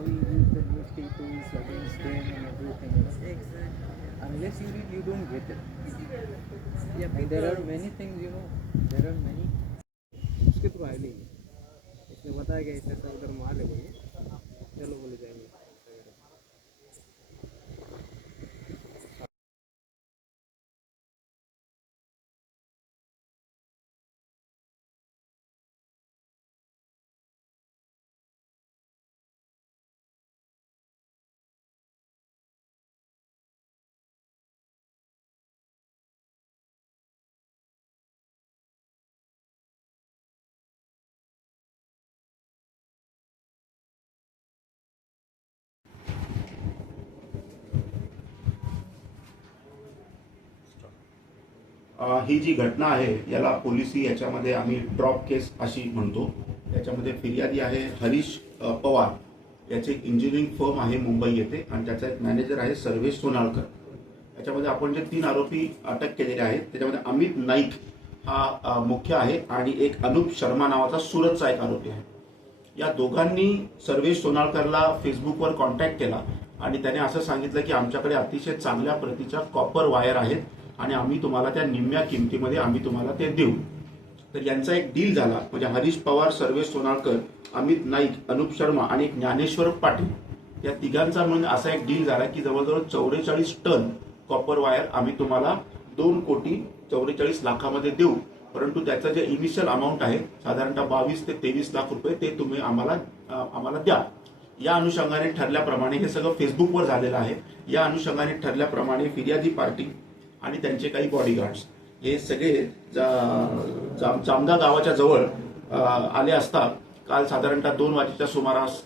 safety newspapers against them and everything. You know? Exactly. Unless you read, you don't get it. Yeah, And there are many things, you know, there are many. उसके तो आई नहीं इसने बताया कि ऐसा ऐसा उधर माल है बोले चलो बोले जाएँगे ही जी घटना आहे याला पोलिसी याच्यामध्ये आम्ही ड्रॉप केस अशी म्हणतो. याच्यामध्ये फिर्यादी आहे हरीश पवार. याचे एक इंजिनिअरिंग फर्म आहे मुंबई येथे आणि त्याचा एक मॅनेजर आहे सर्वेश सोनाळकर. याच्यामध्ये आपण जे तीन आरोपी अटक केलेले आहेत त्याच्यामध्ये अमित नाईक हा मुख्य आहे आणि एक अनुप शर्मा नावाचा सुरतचा एक आरोपी आहे. या दोघांनी सर्वेश सोनाळकरला फेसबुकवर कॉन्टॅक्ट केला आणि त्याने असं सांगितलं की आमच्याकडे अतिशय चांगल्या प्रतीच्या कॉपर वायर आहेत. आणि आम्ही तुम्हाला त्या निम्म्या किमतीमध्ये आम्ही तुम्हाला ते देऊ. तर यांचा एक डील झाला. म्हणजे हरीश पवार सर्वेश सोनाळकर अमित नाईक अनुप शर्मा आणि ज्ञानेश्वर पाटील या तिघांचा म्हणून असा एक डील झाला की जवळजवळ चौवेचाळीस टन कॉपर वायर आम्ही तुम्हाला दोन कोटी चौवेचाळीस लाखामध्ये देऊ. परंतु त्याचं जे इनिशियल अमाऊंट आहे साधारणतः बावीस ते तेवीस लाख रुपये ते तुम्ही आम्हाला आम्हाला द्या. या अनुषंगाने ठरल्याप्रमाणे हे सगळं फेसबुकवर झालेलं आहे. या अनुषंगाने ठरल्याप्रमाणे फिर्यादी पार्टी आणि त्यांचे काही बॉडीगार्ड्स हे सगळे जा- जाम- जामदा गावाच्या जवळ आले असता काल साधारणतः दोन वाजेच्या सुमारास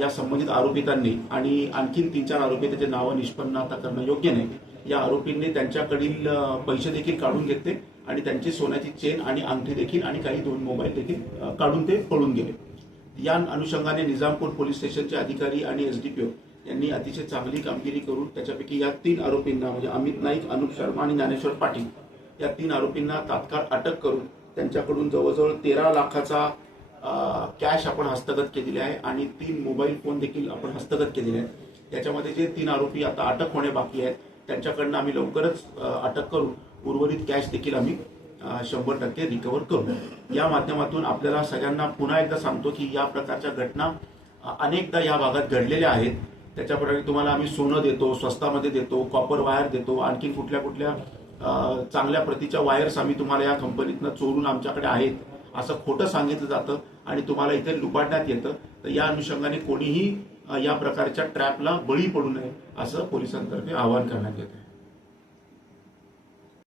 या संबंधित आरोपितांनी आणि आणखीन तीन चार आरोपी त्याचे नावं निष्पन्न आता करणं योग्य नाही. या आरोपींनी त्यांच्याकडील पैसे देखील काढून घेतले आणि त्यांची सोन्याची चेन आणि अंगठी देखील आणि काही दोन मोबाईल देखील काढून ते पळून गेले. या अनुषंगाने निजामपूर पोलीस स्टेशनचे अधिकारी आणि एसडीपीओ यांनी अतिशय चांगली कामगिरी करून त्याच्यापैकी या तीन आरोपींना म्हणजे अमित नाईक अनुप शर्मा आणि ज्ञानेश्वर पाटील या तीन आरोपींना तात्काळ अटक करून त्यांच्याकडून जवळजवळ तेरा लाखाचा कॅश आपण हस्तगत केलेली आहे आणि तीन मोबाईल फोन देखील आपण हस्तगत केलेले आहेत. त्याच्यामध्ये जे तीन आरोपी आता अटक होणे बाकी आहेत त्यांच्याकडनं आम्ही लवकरच अटक करून उर्वरित कॅश देखील आम्ही शंभर टक्के रिकव्हर करू. या माध्यमातून आपल्याला सगळ्यांना पुन्हा एकदा सांगतो की या प्रकारच्या घटना अनेकदा या भागात घडलेल्या आहेत. त्याच्याप्रमाणे तुम्हाला आम्ही सोनं देतो स्वस्तामध्ये देतो कॉपर वायर देतो आणखी कुठल्या कुठल्या चांगल्या प्रतीच्या वायर्स आम्ही तुम्हाला या कंपनीतनं चोरून आमच्याकडे आहेत असं खोटं सांगितलं जातं आणि तुम्हाला इथे लुबाडण्यात येतं. तर या अनुषंगाने कोणीही या प्रकारच्या ट्रॅपला बळी पडू नये असं पोलिसांतर्फे आवाहन करण्यात येत आहे